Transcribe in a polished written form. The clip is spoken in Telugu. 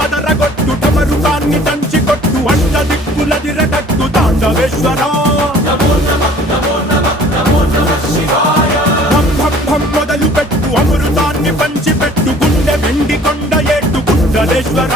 మదరగొట్టు టమరుకాన్ని దంచి కొట్టు అంట దిక్కులదిరగట్టు తాండవేశ్వర మొదలు పెట్టు అమృతాన్ని పంచి పెట్టు గుండె వెండి కొండ ఏట్టు గుండలేశ్వర